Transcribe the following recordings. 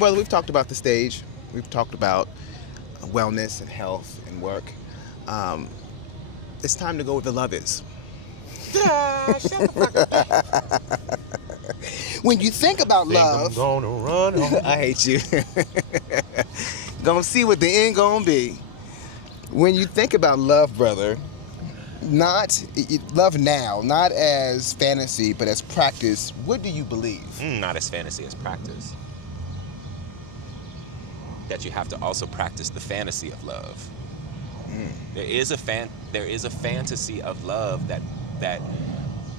brother, we've talked about the stage. We've talked about wellness and health and work. It's time to go where the love is. Shut the fuck up. When you think about love, I'm gonna run home. I hate you. Gonna see what the end gonna be. When you think about love, brother, love now, not as fantasy, but as practice, what do you believe? Not as fantasy as practice. That you have to also practice the fantasy of love. There is a fantasy of love that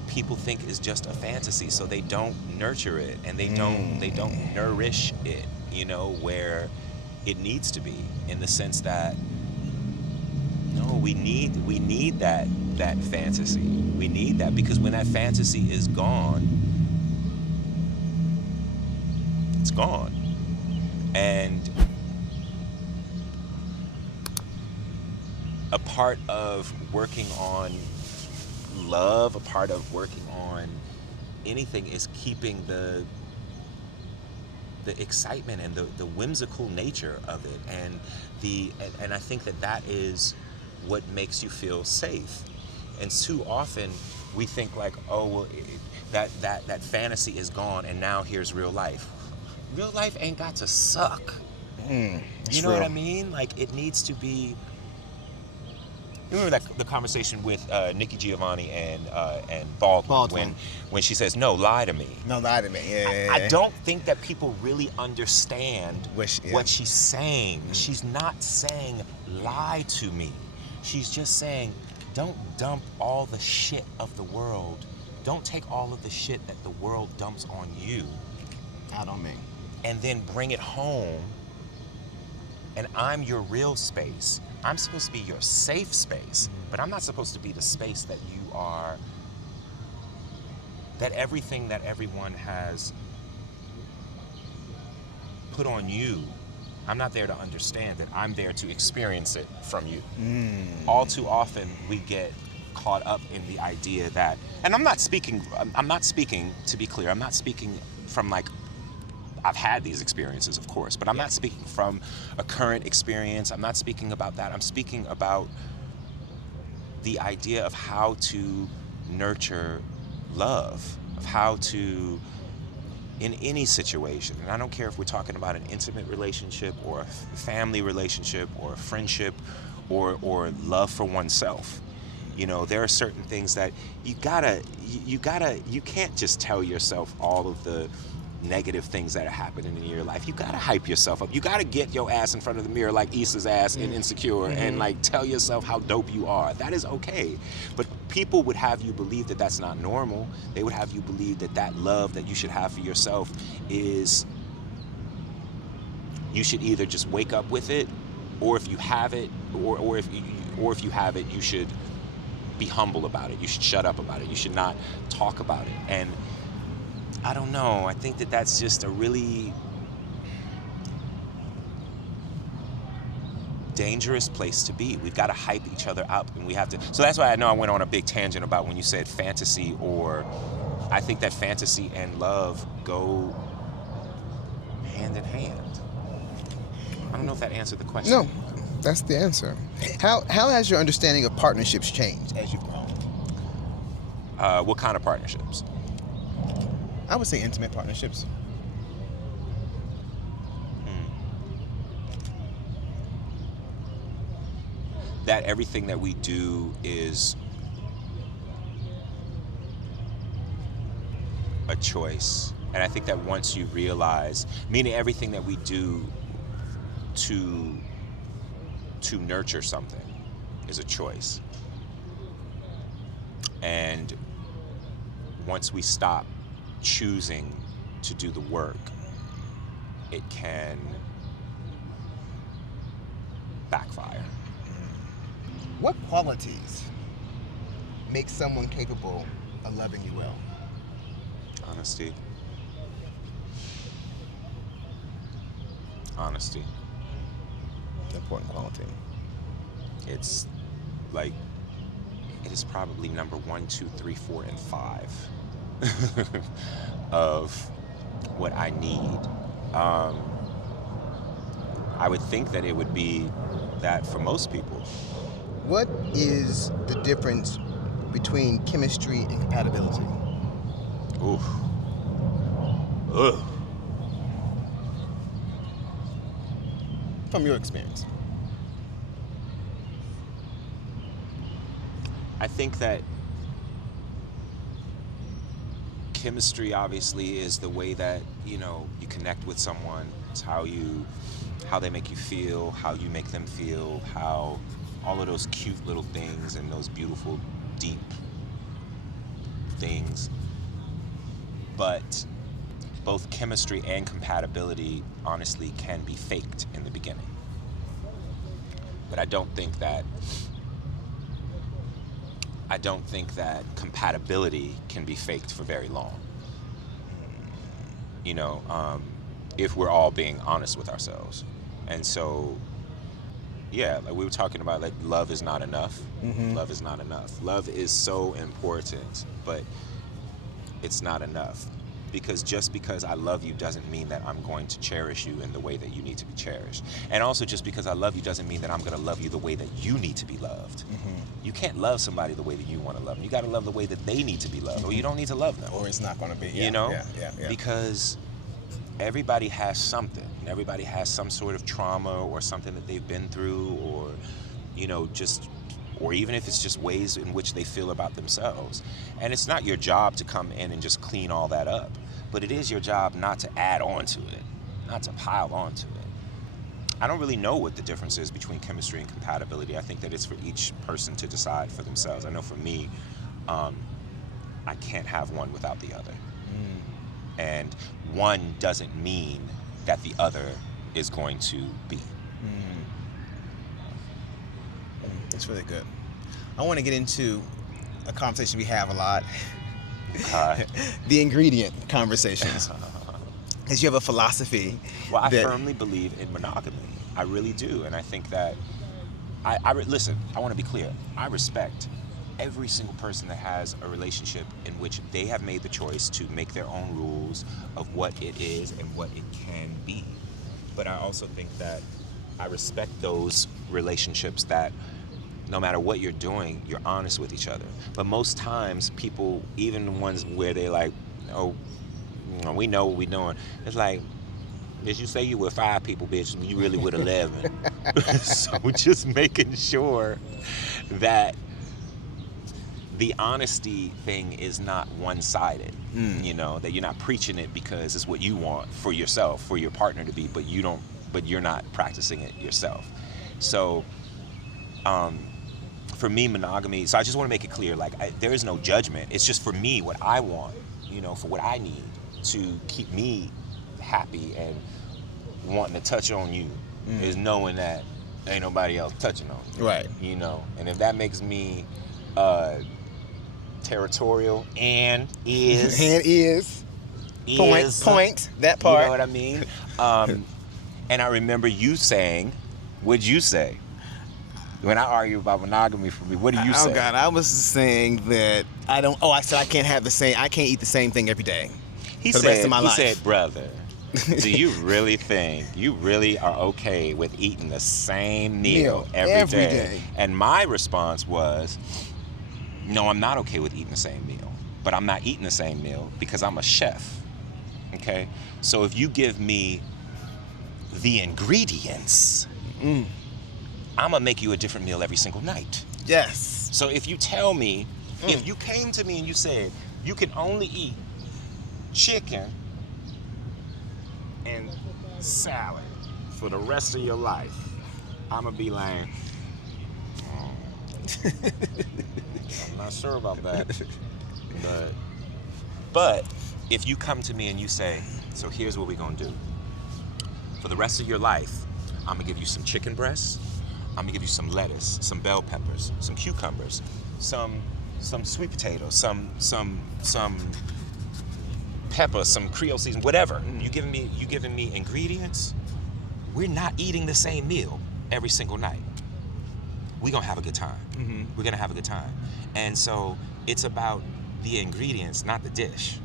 people think is just a fantasy, so they don't nurture it and they don't nourish it, where it needs to be, in the sense that no, we need that fantasy. We need that, because when that fantasy is gone, it's gone. And a part of working on love, a part of working on anything, is keeping the excitement and the whimsical nature of it, and I think that is what makes you feel safe. And too often we think like, oh well, that fantasy is gone and now here's real life. Real life ain't got to suck. You know what I mean? Like, it needs to be. You remember the conversation with Nikki Giovanni and Baldwin when she says, "No, lie to me." No, lie to me. Yeah. I don't think that people really understand what she's saying. She's not saying lie to me. She's just saying, don't dump all the shit of the world. Don't take all of the shit that the world dumps on you. Out on me. And then bring it home. And I'm your real space. I'm supposed to be your safe space, but I'm not supposed to be the space that you are, that everything that everyone has put on you, I'm not there to understand it. I'm there to experience it from you. All too often we get caught up in the idea that, and I'm not speaking, to be clear, I'm not speaking from like, I've had these experiences, of course, but I'm not speaking from a current experience. I'm not speaking about that. I'm speaking about the idea of how to nurture love, of how to, in any situation, and I don't care if we're talking about an intimate relationship or a family relationship or a friendship or love for oneself. There are certain things that you can't just tell yourself all of the negative things that are happening in your life. You gotta hype yourself up. You gotta get your ass in front of the mirror like Issa's ass in Insecure and like tell yourself how dope you are. That is okay. But people would have you believe that that's not normal. They would have you believe that love that you should have for yourself is, you should either just wake up with it, or if you have it, or if you have it, you should be humble about it. You should shut up about it. You should not talk about it. And I don't know. I think that's just a really dangerous place to be. We've got to hype each other up, and we have to. So that's why I know I went on a big tangent about when you said fantasy, or I think that fantasy and love go hand in hand. I don't know if that answered the question. No, that's the answer. How has your understanding of partnerships changed as you've grown? What kind of partnerships? I would say intimate partnerships. That everything that we do is a choice. And I think that once you realize, meaning everything that we do to nurture something is a choice. And once we stop choosing to do the work, it can backfire. What qualities make someone capable of loving you well? Honesty. Important quality. It's like, it is probably number 1, 2, 3, 4, and 5 of what I need. I would think that it would be that for most people. What is the difference between chemistry and compatibility? Oof. Ugh. From your experience. I think that chemistry obviously is the way that, you know, you connect with someone. It's how they make you feel, how you make them feel, how all of those cute little things and those beautiful, deep things. But both chemistry and compatibility honestly can be faked in the beginning. But I don't think that compatibility can be faked for very long. You know, if we're all being honest with ourselves. And so, yeah, like we were talking about, like, love is not enough. Mm-hmm. Love is not enough. Love is so important, but it's not enough. Because just because I love you doesn't mean that I'm going to cherish you in the way that you need to be cherished. And also, just because I love you doesn't mean that I'm going to love you the way that you need to be loved. Mm-hmm. You can't love somebody the way that you want to love them. You got to love the way that they need to be loved, or you don't need to love them. Or it's not going to be. You know? Yeah. Because everybody has something. Everybody has some sort of trauma or something that they've been through, or, you know, just, or even if it's just ways in which they feel about themselves. And it's not your job to come in and just clean all that up, but it is your job not to add on to it, not to pile on to it. I don't really know what the difference is between chemistry and compatibility. I think that it's for each person to decide for themselves. I know for me, I can't have one without the other. And one doesn't mean that the other is going to be. It's really good. I want to get into a conversation we have a lot. The ingredient conversations. Because you have a philosophy. Well, I firmly believe in monogamy. I really do. And I think that, listen, I want to be clear. I respect every single person that has a relationship in which they have made the choice to make their own rules of what it is and what it can be. But I also think that I respect those relationships that no matter what you're doing, you're honest with each other. But most times people, even the ones where they're like, oh, you know, we know what we're doing. It's like, did you say you were 5 people, bitch? You really with 11. So just making sure that the honesty thing is not one-sided. You know, that you're not preaching it because it's what you want for yourself, for your partner to be, but you're not practicing it yourself. So, for me, monogamy, so I just want to make it clear, like, there is no judgment. It's just for me, what I want, you know, for what I need to keep me happy and wanting to touch on you is knowing that ain't nobody else touching on you. Right. You know, and if that makes me territorial and is point that part. You know what I mean? And I remember you saying, what'd you say? When I argue about monogamy for me, what do you say? Oh God, I was saying that I said I can't eat the same thing every day. He for the rest of my life. He said, brother, do you really think you really are okay with eating the same meal every day? And my response was, no, I'm not okay with eating the same meal. But I'm not eating the same meal because I'm a chef. Okay? So if you give me the ingredients, I'm going to make you a different meal every single night. Yes. So if you tell me, if you came to me and you said, you can only eat chicken and salad for the rest of your life, I'm going to be like, I'm not sure about that. But if you come to me and you say, so here's what we're going to do. For the rest of your life, I'm going to give you some chicken breasts. I'm gonna give you some lettuce, some bell peppers, some cucumbers, some sweet potatoes, some pepper, some Creole season, whatever. You giving me ingredients. We're not eating the same meal every single night. We're gonna have a good time. We're gonna have a good time. And so it's about the ingredients, not the dish.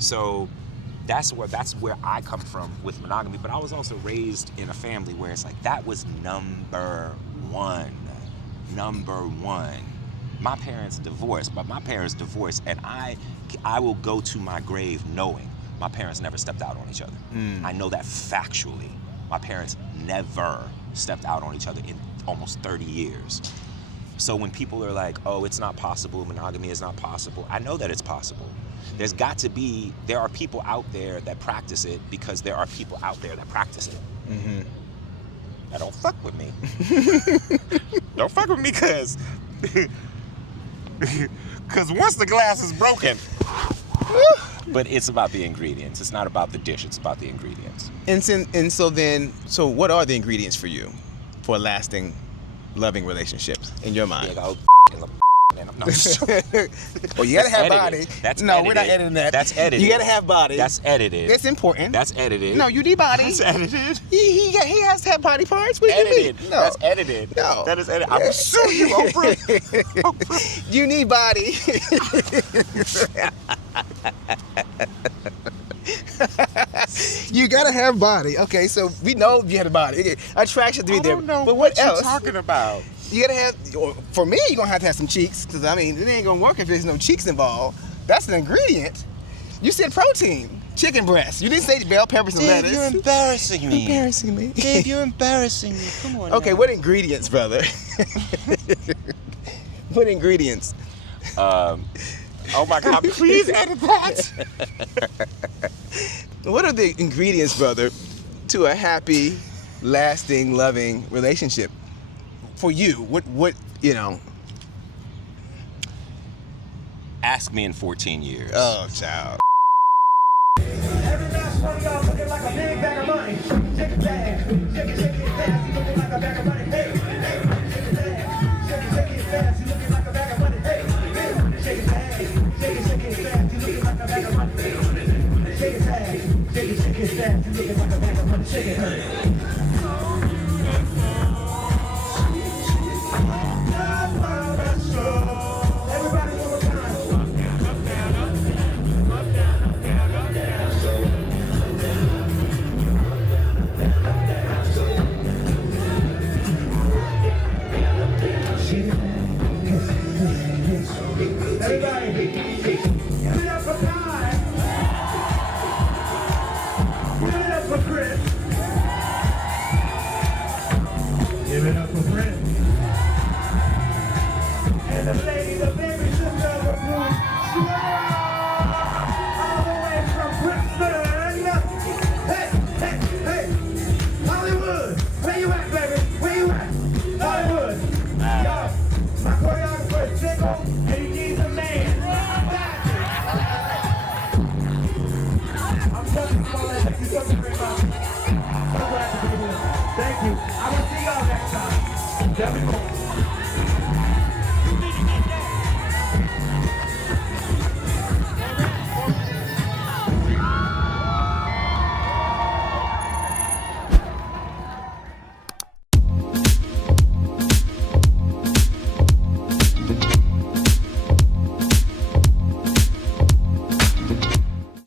So that's where I come from with monogamy. But I was also raised in a family where it's like that was number one. My parents divorced, and I will go to my grave knowing my parents never stepped out on each other. I know that factually. My parents never stepped out on each other in almost 30 years. So when people are like, oh, it's not possible, monogamy is not possible, I know that it's possible. There are people out there that practice it because there are people out there that practice it. Mm-hmm. Now don't fuck with me. Don't fuck with me because once the glass is broken. But it's about the ingredients. It's not about the dish, it's about the ingredients. So what are the ingredients for you for lasting, loving relationships in your mind? Big old and I'm not Well, you gotta have body. That's no, edited. we're not editing that. That's edited. You gotta have body. That's edited. That's important. That's edited. No, you need body. That's edited. He has to have body parts. What do you Edited. mean? No. That's edited. No. That is edited. I will sue you, Oprah. You need body. You gotta have body. Okay, so we know you had a body. Okay, attraction to be there. I don't know but what else? you're talking about. You gotta have. For me, you're gonna have to have some cheeks, because I mean, it ain't gonna work if there's no cheeks involved. That's an ingredient. You said protein, chicken breast. You didn't say bell peppers and lettuce. You're embarrassing me. Dave, you're embarrassing me. Come on. Okay, now. what ingredients, brother? What ingredients? Oh my God! Please edit that. What are the ingredients, brother, to a happy, lasting, loving relationship for you? What you know? Ask me in 14 years. Oh, child. Every last one of y'all looking like a big bag of money. Shake it bag, shake it fast, you looking like a bag of money. Hey, hey, shake it bag, shake it fast, you looking like a bag of money. Hey, hey, shake it bag, shake it fast, you looking like a bag of money. Shake it bag, shake it fast, you looking like a bag of money. Shake it bag. Everybody one more time. Everybody, give it up for Kai. Give it up for Chris. Give it up for Chris. And the lady, the baby sister of the blue sweater, all the way from Brixton. Hey, hey, hey, Hollywood, where you at, baby? Where you at? Hollywood. Yo, my choreographer is single, and he needs a man. I'm Jussie Smollett. Thank you so very much. So glad to be here. Thank you. I will see y'all next time.